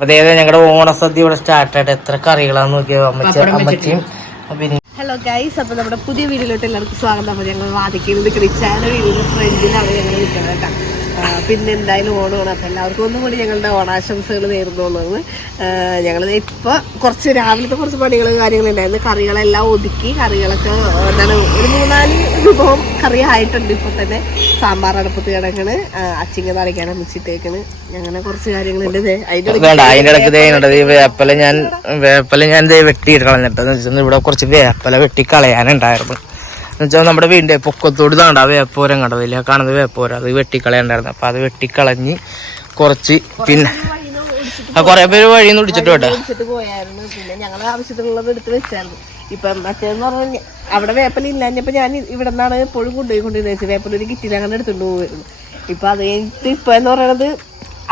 അതായത് ഞങ്ങളുടെ ഓണസദ്യ ഇവിടെ സ്റ്റാർട്ട് ആയിട്ട് എത്ര കറികളാന്ന് നോക്കിയത് അമ്മച്ചി അമ്മച്ചിയും പിന്നെ ഹലോ ഗൈസ് അപ്പോൾ നമ്മുടെ പുതിയ വീഡിയോയിലോട്ട് എല്ലാവർക്കും സ്വാഗതം. അപ്പോൾ ഞങ്ങൾ വാദിക്കുന്നത് ക്രിച്ചാന വീടിന്റെ ഫ്രണ്ടിലാണ് ഞങ്ങൾ നിൽക്കുന്നത് കേട്ടോ. പിന്നെ എന്തായാലും ഓണമാണ് അപ്പോൾ എല്ലാവർക്കും ഒന്നും കൂടി ഞങ്ങളുടെ ഓണാശംസകൾ നേരുന്നുള്ളത് ഞങ്ങൾ ഇപ്പൊ കുറച്ച് രാവിലത്തെ കുറച്ച് പണികൾ കാര്യങ്ങളുണ്ടായിരുന്നു കറികളെല്ലാം ഒതുക്കി കറികളൊക്കെ എന്താണ് ഒരു മൂന്നാൽ വിഭവം കറി ആയിട്ടുണ്ട് ഇപ്പൊ തന്നെ. സാമ്പാർ അടുപ്പത്ത് കിടക്കണ് അച്ചിങ്ങ തളിക്കാണ് മുച്ചിട്ടേക്കണ് അങ്ങനെ കുറച്ച് കാര്യങ്ങളുണ്ട് ദേ, അതിന്റെ ഇടയ്ക്ക് വേപ്പല ഞാൻ വേപ്പല ഞാൻ ദേ വെട്ടി കളഞ്ഞിട്ട്. എന്ന് വെച്ചാൽ ഇവിടെ കുറച്ച് വേപ്പല വെട്ടി കളയാനുണ്ടായിരുന്നു എന്നുവെച്ചാൽ നമ്മുടെ വീടിന്റെ പൊക്കത്തോട് താണ്ട വേപ്പോരം കണ്ടതില്ല വലിയ കാണുന്നത് വേപ്പോരം. അത് വെട്ടിക്കളയുണ്ടായിരുന്നു അപ്പോൾ അത് വെട്ടിക്കളഞ്ഞ് കുറച്ച് പിന്നെ ആ കുറെ പേര് വഴിയിൽ നിന്ന് പിടിച്ചിട്ട് കേട്ടോ പിന്നെ ഞങ്ങൾ ആവശ്യത്തിനുള്ളത് എടുത്ത് വെച്ചായിരുന്നു. ഇപ്പം മറ്റേന്ന് പറഞ്ഞാൽ അവിടെ വേപ്പല ഇല്ലാഞ്ഞപ്പോ ഞാൻ ഇവിടെ നിന്നാണ് എപ്പോഴും കൊണ്ടുപോയി വേപ്പല ഒരു കിറ്റിൽ അങ്ങനെ എടുത്തുകൊണ്ട് പോകുമായിരുന്നു ഇപ്പൊ അത് കഴിഞ്ഞിട്ട് ഇപ്പൊ എന്ന് പറയണത്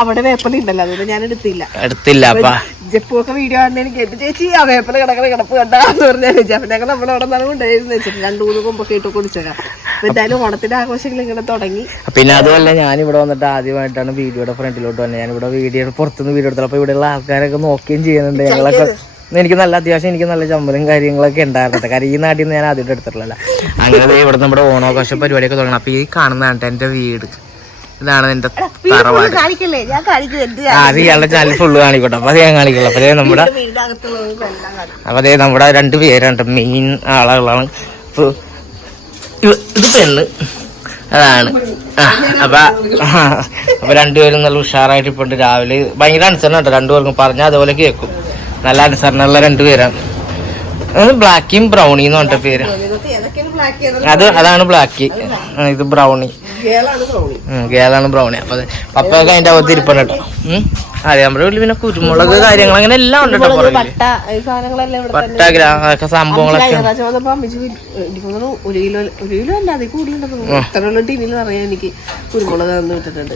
അവിടെ വേപ്പല ഉണ്ടല്ലോ അതുകൊണ്ട് ഞാൻ എടുത്തില്ല എടുത്തില്ല അപ്പ. ജപ്പുവൊക്കെ വീഡിയോ ആണെന്ന് എനിക്ക് എന്റെ ചേച്ചി ആ വേപ്പല കിടക്കണ കിടപ്പ് കണ്ടാന്ന് പറഞ്ഞാൽ ഞങ്ങൾ നമ്മളവിടെ നിന്നാണ് കൊണ്ടുപോയിരുന്നു വെച്ചിട്ട് രണ്ടു മൂന്ന് കൊമ്പൊക്കെ ഇട്ട് കുടിച്ചേക്കാം അപ്പൊ എന്തായാലും ഓണത്തിന്റെ ആഘോഷങ്ങൾ ഇങ്ങനെ തുടങ്ങി. പിന്നെ അതുമല്ല ഞാൻ ഇവിടെ വന്നിട്ട് ആദ്യമായിട്ടാണ് വീഡിയോയുടെ ഫ്രണ്ടിലോട്ട് വന്നത്. ഞാൻ ഇവിടെ വീഡിയോ പുറത്തുനിന്ന് വീഡിയോ എടുത്തത്. അപ്പൊ ഇവിടെയുള്ള ആൾക്കാരൊക്കെ നോക്കുകയും ചെയ്യുന്നുണ്ട്. ഞങ്ങളൊക്കെ എനിക്ക് നല്ല അത്യാവശ്യം എനിക്ക് നല്ല ചമ്മലും കാര്യങ്ങളൊക്കെ ഉണ്ടായിരുന്നു. കാര്യം കാരണം ഈ നാട്ടിൽ നിന്ന് ഞാൻ ആദ്യമായിട്ട് എടുത്തിട്ടില്ല അങ്ങനെ ഇവിടെ നമ്മുടെ ഓണാഘോഷ പരിപാടിയൊക്കെ തുടങ്ങണം. അപ്പൊ ഈ കാണുന്നതാണ് എന്റെ വീട്. ഇതാണ് എന്റെ തറവാട്. അത് ഇയാളുടെ ചാനൽ ഫുള്ള് കാണിക്കട്ടെ. അപ്പൊ അത് ഞാൻ കാണിക്കുള്ളൂ. അപ്പൊ നമ്മുടെ അപ്പൊ അതേ നമ്മുടെ രണ്ട് പേരുണ്ട് മെയിൻ ആളുകളാണ്. ഇത് പെണ്ണ്. അതാണ്. ആ അപ്പൊ അപ്പൊ രണ്ടുപേരും നല്ല ഉഷാറായിട്ട് ഇപ്പൊ രാവിലെ. ഭയങ്കര അനുസരണം ഉണ്ട് രണ്ടുപേർക്കും പറഞ്ഞാൽ അതുപോലെ കേൾക്കും. നല്ല അനുസരണമുള്ള രണ്ടുപേരാണ് ബ്ലാക്കിയും ബ്രൗണിന്ന് പറഞ്ഞ പേര്. അത് അതാണ് ബ്ലാക്കി ഇത് ബ്രൗണി ഗേളാണ് ബ്രൗണി. അപ്പൊ അത് പപ്പയൊക്കെ അതിന്റെ അകത്ത് ഇരിപ്പുണ്ട് കേട്ടോ. അതെ നമ്മുടെ വീട്ടിൽ പിന്നെ കുരുമുളക് കാര്യങ്ങൾ അങ്ങനെ എല്ലാം ഉണ്ട് കേട്ടോ പട്ട ഗ്രാമ സംഭവങ്ങളൊക്കെ ഒരു കിലോ ഒരു കിലോ അല്ല അതിൽ ടീമിൽ പറയാൻ എനിക്ക് കുരുമുളക് തന്നു വിട്ടിട്ടുണ്ട്.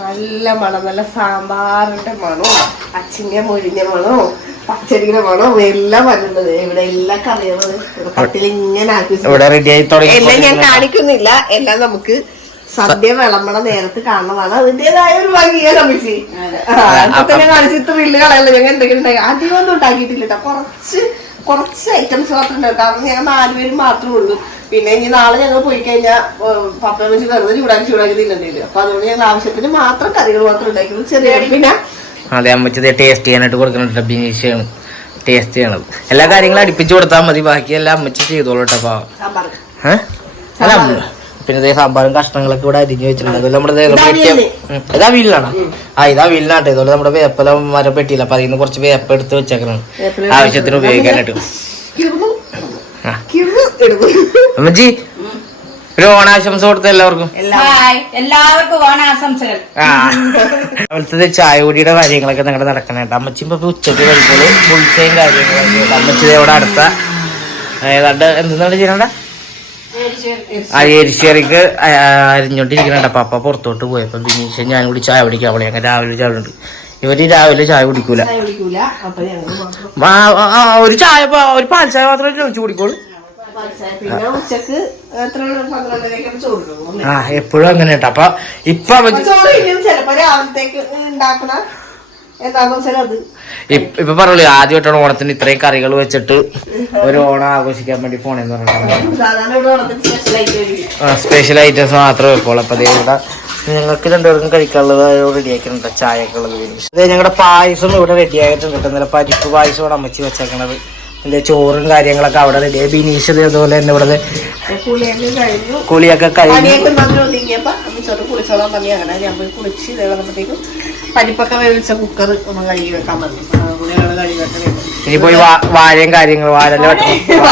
നല്ല മണം നല്ല സാമ്പാറിന്റെ മണോ അച്ചിങ്ങ മൊഴിഞ്ഞ മണോ പച്ചടിയുടെ മണോ എല്ലാം വരുന്നത്. ഇവിടെ എല്ലാ കറികളും ഇവിടെ ഇങ്ങനെ ആക്കി. ഇവിടെ റെഡി ആയി തുടങ്ങി. എല്ലാം ഞാൻ കാണിക്കുന്നില്ല. എല്ലാം നമുക്ക് സദ്യ വിളമ്പണ നേരത്ത് കാണുന്നതാണ്. അതിന്റേതായ ഒരു ഭംഗിയാണ് അമ്മച്ചി. അപ്പൊ തന്നെ കാണിച്ച് ഇത്ര ഇല്ല് കളയല്ലോ? ഞങ്ങൾ എന്തെങ്കിലും ഉണ്ടാക്കി. അധികം ഒന്നും ഉണ്ടാക്കിയിട്ടില്ല കുറച്ച് കുറച്ച് ഐറ്റംസ് മാത്രം ഉണ്ടാവും കാരണം ഞങ്ങൾ നാലുപേരും മാത്രമേ ഉള്ളൂ. പിന്നെ ഇനി നാളെ ഞങ്ങൾ പോയി കഴിഞ്ഞാൽ പപ്പ വെച്ച് വെറുതെ ചൂടാക്കി ചൂടാക്കി തിന്നണ്ടേലും അപ്പൊ അതുകൊണ്ട് ഞങ്ങൾ ആവശ്യത്തിന് മാത്രം കറികൾ മാത്രം ഉണ്ടാക്കിയുള്ളൂ ചെറിയ പിന്നെ അതെ അമ്മച്ചത് ടേസ്റ്റ് ചെയ്യാനായിട്ട് കൊടുക്കുന്നുണ്ട് ബിനീഷാണ്. ടേസ്റ്റ് ചെയ്യണത്. എല്ലാ കാര്യങ്ങളും അടുപ്പിച്ച് കൊടുത്താൽ മതി ബാക്കിയെല്ലാം അമ്മച്ചി ചെയ്തോളൂ കേട്ടോ പാവം. സാമ്പാർ ഏഹ്? അല്ല പിന്നെ ദേ സാമ്പാറും കഷ്ണങ്ങളൊക്കെ ഇവിടെ അരിഞ്ഞു വെച്ചിട്ടുണ്ട്. അതുപോലെ നമ്മുടെ ഇതാ ഇതാ വീലിലാണ് ആ ഇതാ വീലിനാട്ടെ ഇതുപോലെ നമ്മുടെ വേപ്പല മരം പെട്ടിയില്ല അപ്പൊ അതിൽ നിന്ന് കുറച്ച് വേപ്പ എടുത്ത് വെച്ചേക്കണം ആവശ്യത്തിന് ഉപയോഗിക്കാനായിട്ട്. കിറു ആ. കിറു ഇടുന്നു അമ്മച്ചി ഒരു ഓണാശംസ കൊടുത്ത എല്ലാവർക്കും. എല്ലാവർക്കും ഓണാശംസകൾ. അവിടുത്തെ ചായ കുടിയുടെ കാര്യങ്ങളൊക്കെ നിങ്ങളുടെ നടക്കണേട്ട അമ്മച്ചി ഇപ്പൊ ഉച്ചയ്ക്ക് കഴിക്കൽ പുളിച്ചയും കാര്യങ്ങളൊക്കെ. അമ്മച്ചി അവിടെ ഇവിടെ അടുത്ത ഏതാണ്ട് എന്താണ് ചെയ്യണ്ട ആ എരിശ്ശേരിക്ക് അരിഞ്ഞോണ്ടിരിക്കണ പപ്പ പുറത്തോട്ട് പോയപ്പോ ബിനീഷ് ഞാൻ കൂടി ചായ കുടിക്കാൻ അവളെ അങ്ങനെ രാവിലെ ചായ ഉണ്ട് ഇവർ രാവിലെ ചായ കുടിക്കൂല. അപ്പൊ ഞങ്ങൾ ഒരു ചായ ഒരു പാൽ ചായ മാത്രമേ ചോദിച്ചു കുടിക്കോളൂ പിന്നെ ഉച്ചയ്ക്ക് എത്ര ചോറ്. ആ എപ്പോഴും അങ്ങനെ കേട്ടോ അപ്പൊ ഇപ്പൊ ചിലപ്പോ രാവിലത്തേക്ക് ഉണ്ടാക്കണ ഇപ്പ- പറയുള്ളൂ ആദ്യമായിട്ടാണ് ഓണത്തിന് ഇത്രയും കറികൾ വെച്ചിട്ട് ഒരു ഓണം ആഘോഷിക്കാൻ വേണ്ടി പോണെന്ന് പറഞ്ഞത് സ്പെഷ്യൽ ഐറ്റംസ് മാത്രമേ വെക്കുള്ളൂ. അപ്പൊ ഇവിടെ ഞങ്ങൾക്ക് രണ്ടുപേർക്കും കഴിക്കാനുള്ളത് റെഡി ആക്കിയിട്ടുണ്ട്. ചായക്കുള്ളത് ഞങ്ങളുടെ പായസം ഇവിടെ റെഡി ആയിട്ടുണ്ട് കേട്ടോ. നല്ല പരിപ്പ് പായസമാണ് അമ്മച്ചി വെച്ചേക്കണത്. എന്റെ ചോറും കാര്യങ്ങളൊക്കെ അവിടെ റെഡി ആയി ബിനീഷ് അതുപോലെ തന്നെ ഇവിടെ കുളിയൊക്കെ കഴിഞ്ഞു. പരിപ്പൊക്കെ വേവിച്ച കുക്കർ ഒന്ന് കഴുകി വെക്കാൻ ഇനി പോയി വാഴയും കാര്യങ്ങൾ വാഴല വെട്ടണം.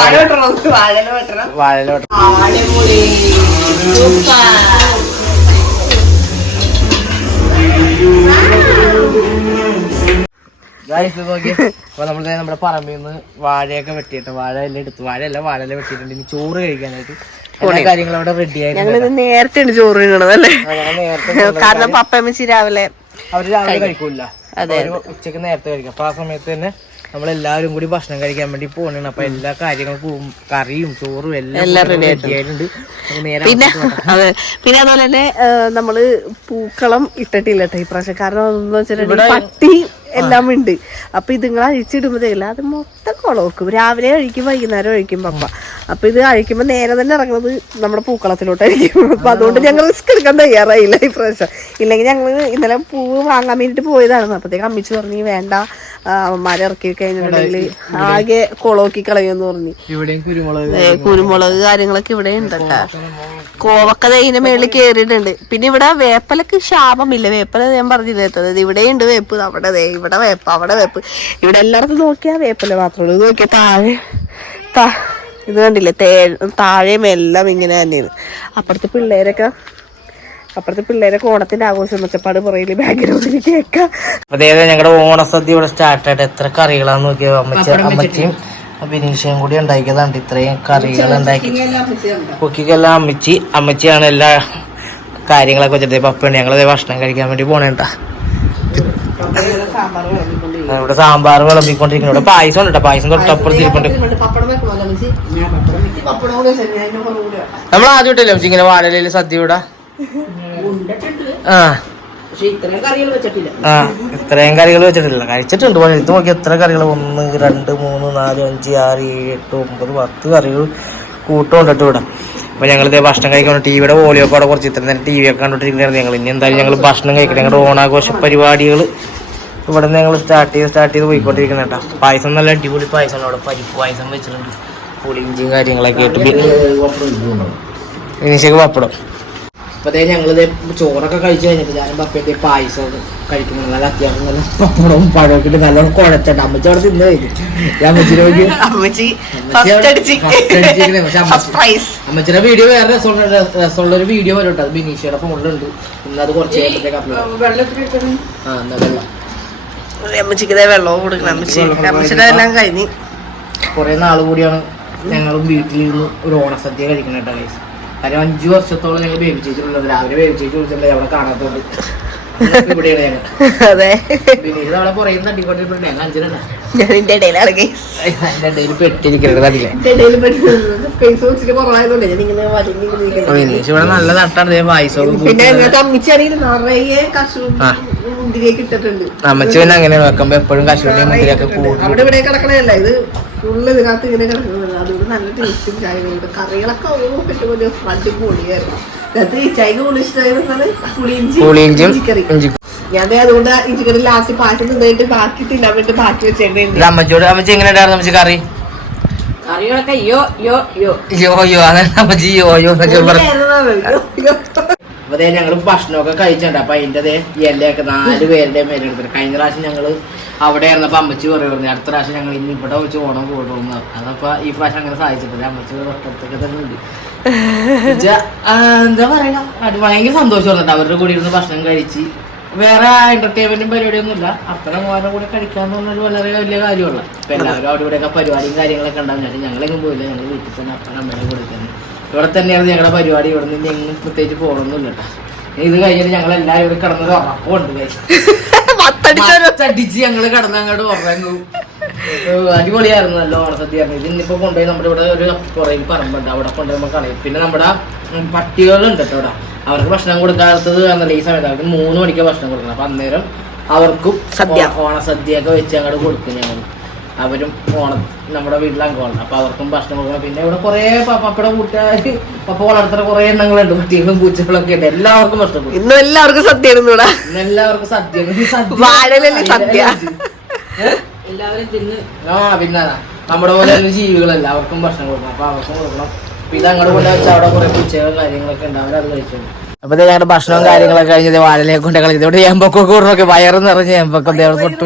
വാഴല വെട്ടണം വാഴല വെട്ടണം. അപ്പൊ നമ്മൾ നമ്മുടെ പറമ്പിൽ നിന്ന് വാഴയൊക്കെ വെട്ടിയിട്ട് വാഴ എല്ലാം എടുത്തു. വാഴയല്ല വാഴല വെട്ടിയിട്ടുണ്ട്. ഇനി ചോറ് കഴിക്കാനായിട്ട് കാര്യങ്ങൾ അവിടെ റെഡി ഞങ്ങളിത് നേരത്തെ ചോറ് കഴിക്കണതല്ലേ കാരണം പപ്പമ്മച്ചി രാവിലെ അവർ രാവിലെ കഴിക്കൂല. ഉച്ചയ്ക്ക് നേരത്തെ കഴിക്കും. അപ്പൊ ആ സമയത്ത് തന്നെ നമ്മളെല്ലാവരും കൂടി ഭക്ഷണം കഴിക്കാൻ വേണ്ടി പോകണാണ് അപ്പൊ എല്ലാ കാര്യങ്ങൾക്കും കറിയും ചോറും എല്ലാം ആയിട്ടുണ്ട്. നേരെ പിന്നെ അതെ. പിന്നെ അതുപോലെ തന്നെ നമ്മൾ പൂക്കളം ഇട്ടിട്ടില്ല കേട്ടോ ഈ കാരണം എന്താ വെച്ചിട്ടുണ്ടെങ്കിൽ പട്ടി എല്ലാം ഉണ്ട്. അപ്പൊ ഇതുങ്ങൾ അഴിച്ചിടുമ്പോഴത്തേക്കില്ല അത് മൊത്തം കുളവെക്കും. രാവിലെ അഴിക്കും വൈകുന്നേരം അഴിക്കും പപ്പ. അപ്പൊ ഇത് അഴിക്കുമ്പോ നേരെ തന്നെ ഇറങ്ങുന്നത് നമ്മുടെ പൂക്കളത്തിലോട്ടായിരിക്കും. അപ്പൊ അതുകൊണ്ട് ഞങ്ങൾ റിസ്ക് എടുക്കാൻ തയ്യാറായില്ല ഈ പ്രാവശ്യം. ഇല്ലെങ്കിൽ ഞങ്ങൾ ഇന്നലെ പൂവ് വാങ്ങാൻ വേണ്ടിട്ട് പോയതാണ് അപ്പത്തേക്ക് അമ്മിച്ച് പറഞ്ഞു വേണ്ട. അമ്മമാരെ ഇറക്കി കഴിഞ്ഞിട്ടുണ്ടെങ്കിൽ ആകെ കുളമാക്കി കളയുമെന്ന് പറഞ്ഞു. കുരുമുളക് കാര്യങ്ങളൊക്കെ ഇവിടെ ഉണ്ട് കേട്ടാ കോവക്ക ഇതിന്റെ മേളിൽ കേറിയിട്ടുണ്ട്. പിന്നെ ഇവിടെ വേപ്പലക്ക് ക്ഷാമമില്ല. വേപ്പല ഞാൻ പറഞ്ഞിരുന്നത് അതായത് ഇവിടെ ഉണ്ട് വേപ്പ്. അവിടെ ദേ ഇവിടെ വേപ്പ്. അവിടെ വേപ്പ്. ഇവിടെ എല്ലായിടത്തും നോക്കിയാ വേപ്പല മാത്രമേ ഇത് നോക്കിയാ താഴെ താ ഇത് കണ്ടില്ലേ? തേ താഴെയും എല്ലാം ഇങ്ങനെ തന്നെയാണ്. അപ്പുറത്തെ പിള്ളേരൊക്കെ അപ്പുറത്തെ പിള്ളേരൊക്കെ ഓണത്തിന്റെ ആഘോഷം മെച്ചപ്പാട് പുറയിൽ ബാക്ക്ഗ്രൗണ്ടിൽ കേൾക്കാം. അതായത് ഞങ്ങളുടെ ഓണസദ്യ ഇവിടെ സ്റ്റാർട്ടായിട്ട് എത്ര കറികളാന്ന് നോക്കിയത് അമ്മച്ചി അമ്മച്ചിയും ബിനീഷയും കൂടി ഉണ്ടാക്കിയതാണ്. ഇത്രയും കറികൾ ഉണ്ടാക്കി. കുക്കിക്കെല്ലാം അമ്മച്ചി അമ്മച്ചിയാണ് എല്ലാ കാര്യങ്ങളൊക്കെ വെച്ചിട്ട് പപ്പയുണ്ട് ഞങ്ങളത് ഭക്ഷണം കഴിക്കാൻ വേണ്ടി പോണേട്ടാ ഇവിടെ സാമ്പാർ വിളമ്പിക്കൊണ്ടിരിക്കുന്നു. ഇവിടെ പായസം ഉണ്ട് പായസം തൊട്ടപ്പുറത്ത് ഇരിപ്പുണ്ട്. പപ്പടം വെക്കണമല്ലോ അമ്മച്ചി. പപ്പടം കൂടെ വെച്ചാൽ ഞാൻ അതിന്റെ പുറകെ കൂടെ വെക്കാം. നമ്മൾ ആദ്യം ഇട്ടല്ലേ ഇങ്ങനെ വാഴലയിൽ സദ്യ ഇവിടെ? ആ. പക്ഷെ ഇത്രയും കറികൾ വെച്ചിട്ടില്ല. ആ ഇത്രയും കറികൾ വെച്ചിട്ടില്ല. കഴിച്ചിട്ടുണ്ട്. പോലെ ഇത് നോക്കി എത്ര കറികൾ. ഒന്ന് രണ്ട് മൂന്ന് നാല് അഞ്ച് ആറ് ഏഴ് എട്ട് ഒമ്പത് പത്ത് കറികൾ കൂട്ടം കൊണ്ടിട്ട് ഇവിടെ. അപ്പൊ ഞങ്ങൾ ഇതേ ഭക്ഷണം കഴിക്കണം ടി വിയുടെ വോളിയൊക്കെ അവിടെ കുറച്ച് ഇത്ര നേരം ടി വി ഒക്കെ കണ്ടോണ്ടിരിക്കുന്നത് ഞങ്ങൾ. ഇനി എന്തായാലും ഞങ്ങൾ ഭക്ഷണം കഴിക്കണം. ഞങ്ങളുടെ ഓണാഘോഷ പരിപാടികൾ ഇവിടെ നിന്ന് ഞങ്ങൾ സ്റ്റാർട്ട് ചെയ്ത് സ്റ്റാർട്ട് ചെയ്ത് പോയിക്കൊണ്ടിരിക്കുന്ന കേട്ടോ. പായസം നല്ല അടിപൊളി പായസം അവിടെ. പരിപ്പ് പായസം വെച്ചിട്ടുണ്ട്. പുളിഞ്ചിയും കാര്യങ്ങളൊക്കെ ആയിട്ട്. ഇനിഷ്യൊക്കെ പപ്പടം അപ്പൊ അതേ ഞങ്ങളിത് ചോറൊക്കെ കഴിച്ചു കഴിഞ്ഞിട്ട് ഞാനും പപ്പയുടെ പായസം കഴിക്കുന്നു നല്ല അത്യാവശ്യം നല്ല പപ്പടവും പഴമൊക്കെ ഇട്ട് നല്ലോണം കുഴച്ചിട്ട് അമ്മച്ചി അവിടെ തിന്നു കഴിഞ്ഞു. ഞാൻ അമ്മച്ചിയുടെ വീഡിയോ വേറെ രസമുള്ള ഒരു വീഡിയോ വരും കേട്ടോ അത് ബിനീഷയുടെ ഫോണിലുണ്ട് ഇന്ന് അത് കുറച്ച് upload ആവും. ആ എന്നാ വെള്ളം. അമ്മച്ചിക്ക് ഇതേ വെള്ളവും കൊടുക്കണം. അമ്മച്ചി അമ്മച്ചിയുടെ എല്ലാം കഴിഞ്ഞ്. കുറെ നാൾ കൂടിയാണ് ഞങ്ങളും വീട്ടിലിരുന്ന് ഒരു ഓണസദ്യ കഴിക്കണം കേട്ടോ കാര്യം അഞ്ചു വർഷത്തോളം ഞങ്ങൾ ബേബി ചേച്ചിട്ടുള്ളത് രാവിലെ ബേബി ചേച്ചി വിളിച്ചിട്ടില്ല അവിടെ കാണാത്തോണ്ട്. ഇവിടെയാണ് ഞങ്ങൾ. അതെ. ബിനീഷ് അവിടെ പുറകെ തട്ടിക്കൊണ്ടിരിപ്പുണ്ട്. ഞങ്ങൾ അഞ്ചിനുണ്ട് ഞാൻ എന്റെ ഇടയിലാണ് അതിന്റെ ഇടയിൽ പെട്ടിരിക്കുന്നത് കണ്ടില്ലേ? സ്പേസ് വെച്ചിട്ട് കുറവായതുകൊണ്ട് ഞാൻ ഇങ്ങനെ ഇവിടെ നല്ല നട്ടാണ് ദേ പായസവും പിന്നെ എന്നിട്ട് അമ്മച്ചാണെങ്കിൽ നിറയെ കശുവും ആ. മുന്തിരിയൊക്കെ ഇട്ടിട്ടുണ്ട്. അമ്മച്ചി പിന്നെ അങ്ങനെ വെക്കുമ്പോ എപ്പോഴും കശുവണ്ടി മുന്തിരിയൊക്കെ അവിടെ ഇവിടെ കിടക്കണല്ല ഇത് ഫുള്ള് ഇതിനകത്ത് ഇങ്ങനെ കിടക്കുന്നത്. നല്ല ടേസ്റ്റും ചായകളുണ്ട് കറികളൊക്കെ ഓ പറ്റുമ്പോൾ പൊളിയായിരുന്നു അത് ഈ ചായക്ക് പൊളിച്ചിട്ടായിരുന്നത് പുളിയിഞ്ചി ഇഞ്ചിക്കറി. ഞാൻ ദേ അതുകൊണ്ട് ഇഞ്ചിക്കറി ലാസ്റ്റ് പാറ്റി തിന്നിട്ട് ബാക്കി തിന്നാൻ വേണ്ടി ബാക്കി വെച്ചേണ്ടേ അമ്മച്ചോട് അമ്മച്ചി എങ്ങനെ ഉണ്ടായിരുന്നു അമ്മച്ചി കറി? കറികളൊക്കെ യോ യോ യോ യോ യോ അമ്മച്ചി യോ യോ എന്നൊക്കെ പറഞ്ഞു. അപ്പൊ അതേ ഞങ്ങൾ ഭക്ഷണമൊക്കെ കഴിച്ചിട്ടുണ്ട്. അപ്പൊ അതിന്റെ ദേ ഇലയൊക്കെ നാല് പേരുടെ മേലെടുത്തിട്ട് കഴിഞ്ഞ പ്രാവശ്യം ഞങ്ങൾ അവിടെ ആയിരുന്നപ്പോ അമ്മച്ചി പറയുന്നത് അടുത്ത പ്രാവശ്യം ഞങ്ങൾ ഇനി ഇവിടെ വെച്ച് ഓണം കൂടുന്നു അതപ്പോ ഈ പ്രാവശ്യം അങ്ങനെ സാധിച്ചിട്ടില്ല. അമ്മച്ചി ഒട്ടത്തൊക്കെ തന്നെ ഉണ്ട്. എന്താ പറയാ അത് ഭയങ്കര സന്തോഷം വന്നിട്ട് അവരുടെ കൂടെ ഇരുന്ന് ഭക്ഷണം കഴിച്ച് വേറെ എന്റർടൈൻമെന്റും പരിപാടിയൊന്നും ഇല്ല അത്ര മോനെ കൂടെ കഴിക്കാന്ന് പറഞ്ഞൊരു വളരെ വലിയ കാര്യമുള്ള ഇപ്പൊ എല്ലാവരും അവിടെ ഇവിടെയൊക്കെ പരിപാടിയും കാര്യങ്ങളൊക്കെ ഉണ്ടാവും. ഞങ്ങളെങ്ങും പോയില്ല. ഞങ്ങൾ വീട്ടിൽ തന്നെ അപ്പൊ അമ്മയുടെ കൂടെ തന്നെ ഇവിടെ തന്നെയാണ് ഞങ്ങളുടെ പരിപാടി. ഇവിടെ നിന്ന് എങ്ങും പ്രത്യേകിച്ച് പോകണമെന്നില്ല ഇത് കഴിഞ്ഞിട്ട് ഞങ്ങൾ എല്ലാവരും ഇവിടെ കിടന്നത് ഉറപ്പുണ്ട് അടിച്ച് ഞങ്ങൾ കിടന്ന് അങ്ങോട്ട് ഉറങ്ങും. അടിപൊളിയായിരുന്നു നല്ല ഓണസദ്യ ആയിരുന്നു ഇത് ഇന്നിപ്പോ കൊണ്ടുപോയി നമ്മുടെ ഇവിടെ ഒരു പുറയിൽ പറമ്പുണ്ട് അവിടെ കൊണ്ടുപോയി നമുക്ക് കളയും. പിന്നെ നമ്മുടെ പട്ടികളുണ്ട് കേട്ടോ ഇവിടെ. അവർക്ക് ഭക്ഷണം കൊടുക്കാത്തത് എന്നല്ല ഈ സമയത്ത് അവർക്ക് മൂന്ന് മണിക്ക് ഭക്ഷണം കൊടുക്കണം അപ്പൊ അന്നേരം അവർക്കും ഓണസദ്യയൊക്കെ വെച്ച് അങ്ങോട്ട് കൊടുക്കും ഞങ്ങൾ അവരും ഓണ നമ്മുടെ വീട്ടിലാണ് പോകണം അപ്പൊ അവർക്കും ഭക്ഷണം കൊടുക്കണം. പിന്നെ ഇവിടെ കുറെ പപ്പയുടെ കൂട്ടുകാർ പപ്പ വളർത്തുന്ന കുറെ എണ്ണങ്ങളുണ്ട് പട്ടികളും പൂച്ചകളൊക്കെ ഉണ്ട്. എല്ലാവർക്കും ഭക്ഷണം ഇന്ന് എല്ലാവർക്കും ഇവിടെ. ഇന്ന് എല്ലാവർക്കും സദ്യ സദ്യ. സദ്യ? എല്ലാവരും തിന്ന്. ആ പിന്നെ. നമ്മുടെ പോലെ ജീവികളല്ല. അവർക്കും ഭക്ഷണം കൊടുക്കണം. അപ്പൊ അവർക്കും കൊടുക്കണം. പിന്നെ അങ്ങോട്ട് കൊണ്ട് വെച്ചാൽ അവിടെ കുറെ പൂച്ചകളും കാര്യങ്ങളൊക്കെ ഉണ്ട്. അവരത് കഴിച്ചു അപ്പൊ ഞങ്ങളുടെ ഭക്ഷണവും കാര്യങ്ങളൊക്കെ കഴിഞ്ഞത് വാഴയിലേക്ക് കൊണ്ട് കളഞ്ഞത് ഇവിടെ എമ്പൊക്കെ കൂടുതലൊക്കെ വയറ് നിറഞ്ഞ് എമ്പൊക്കെ തൊട്ട്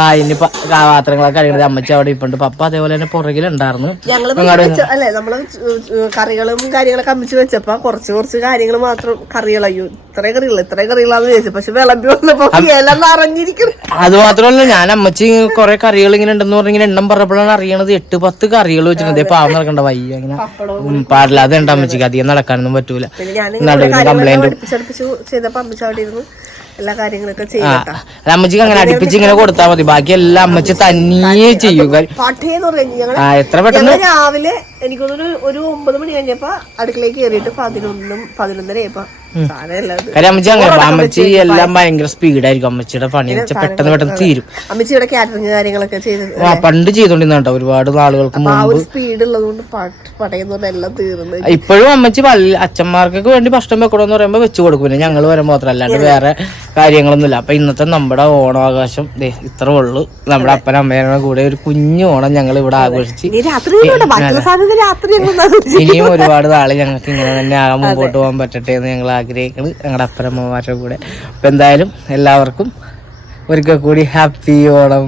ആ ഇനി പാത്രങ്ങളൊക്കെ കഴിയുന്നത് അമ്മച്ചി അവിടെ ഇപ്പുണ്ട് പപ്പ അതേപോലെ തന്നെ പുറകിലുണ്ടായിരുന്നു. അല്ലെ നമ്മൾ കറികളും കാര്യങ്ങളൊക്കെ അമ്മച്ചി വെച്ചപ്പോ കുറച്ച് കുറച്ച് കാര്യങ്ങൾ മാത്രം കറികളയ്യോ ഇത്രയും കറികൾ ഇത്രയും കറികളാന്ന് ചോദിച്ചു പക്ഷെ വിളമ്പി വന്നപ്പോ എല്ലാം നിറഞ്ഞിരിക്കുന്നു. അത് മാത്രമല്ല ഞാൻ അമ്മച്ചി കൊറേ കറികൾ ഇങ്ങനെ ഉണ്ടെന്ന് പറഞ്ഞിങ്ങനെ എണ്ണം പറഞ്ഞപ്പോഴാണ് അറിയണത് എട്ട് പത്ത് കറികൾ വെച്ചിട്ടുണ്ട്. പാവം നടക്കണ്ട വയ്യ ഇങ്ങനെ. പാടില്ല അതുണ്ട് അമ്മച്ചിക്ക്. അധികം നടക്കാനൊന്നും പറ്റൂല. കംപ്ലൈന്റ് ചെയ്തപ്പോ അമ്മച്ചി അവിടെ ഇരുന്ന്. എല്ലാ കാര്യങ്ങളൊക്കെ ചെയ്യട്ടോ അമ്മച്ചിക്ക് അങ്ങനെ അടുപ്പിച്ച് ഇങ്ങനെ കൊടുത്താൽ മതി. ബാക്കി എല്ലാം അമ്മച്ചി തനിയെ ചെയ്യുക പട്ടേന്ന് പറഞ്ഞു എത്ര പെട്ടെന്ന് രാവിലെ എനിക്ക് ഒരു ഒമ്പത് മണി കഴിഞ്ഞപ്പോ അടുക്കളയിൽ കയറിയിട്ട് പതിനൊന്നും പതിനൊന്നര ആയപ്പോ കാര്യം അമ്മച്ചി അങ്ങനെ അമ്മച്ചി എല്ലാം ഭയങ്കര സ്പീഡായിരിക്കും. അമ്മച്ചിയുടെ പണി പെട്ടെന്ന് പെട്ടെന്ന് തീരും. അമ്മച്ചി ഇവിടെ കാറ്ററിംഗ് കാര്യങ്ങളൊക്കെ ചെയ്ത് ആ പണ്ട് ചെയ്തോണ്ടിരുന്നോ ഒരുപാട് നാളുകൾക്ക് മുമ്പ്. സ്പീഡ് ഉള്ളതുകൊണ്ട് എല്ലാം തീർന്ന് ഇപ്പോഴും അമ്മച്ചി പള്ളി അച്ഛന്മാർക്കൊക്കെ വേണ്ടി ഭക്ഷണം വെക്കണമെന്ന് പറയുമ്പോ വെച്ചു കൊടുക്കും. ഞങ്ങൾ ഞങ്ങൾ വരുമ്പോൾ മാത്രം. അല്ലാണ്ട് വേറെ കാര്യങ്ങളൊന്നുമില്ല. അപ്പൊ ഇന്നത്തെ നമ്മുടെ ഓണാവകാശം ദേ ഇത്ര ഉള്ളു. നമ്മുടെ അപ്പനും അമ്മയുടെ കൂടെ ഒരു കുഞ്ഞു ഓണം ഞങ്ങൾ ഇവിടെ ആഘോഷിച്ച് ഇനിയും ഒരുപാട് നാൾ ഞങ്ങൾക്ക് ഇങ്ങനെ തന്നെ ആകാൻ മുമ്പോട്ട് പോകാൻ പറ്റട്ടെ എന്ന് ഞങ്ങൾ ആഗ്രഹിക്കുന്നത് ഞങ്ങളുടെ അപ്പനമ്മമാരുടെ കൂടെ. അപ്പൊ എന്തായാലും എല്ലാവർക്കും ഒരിക്കൽ കൂടി ഹാപ്പി ഓണം.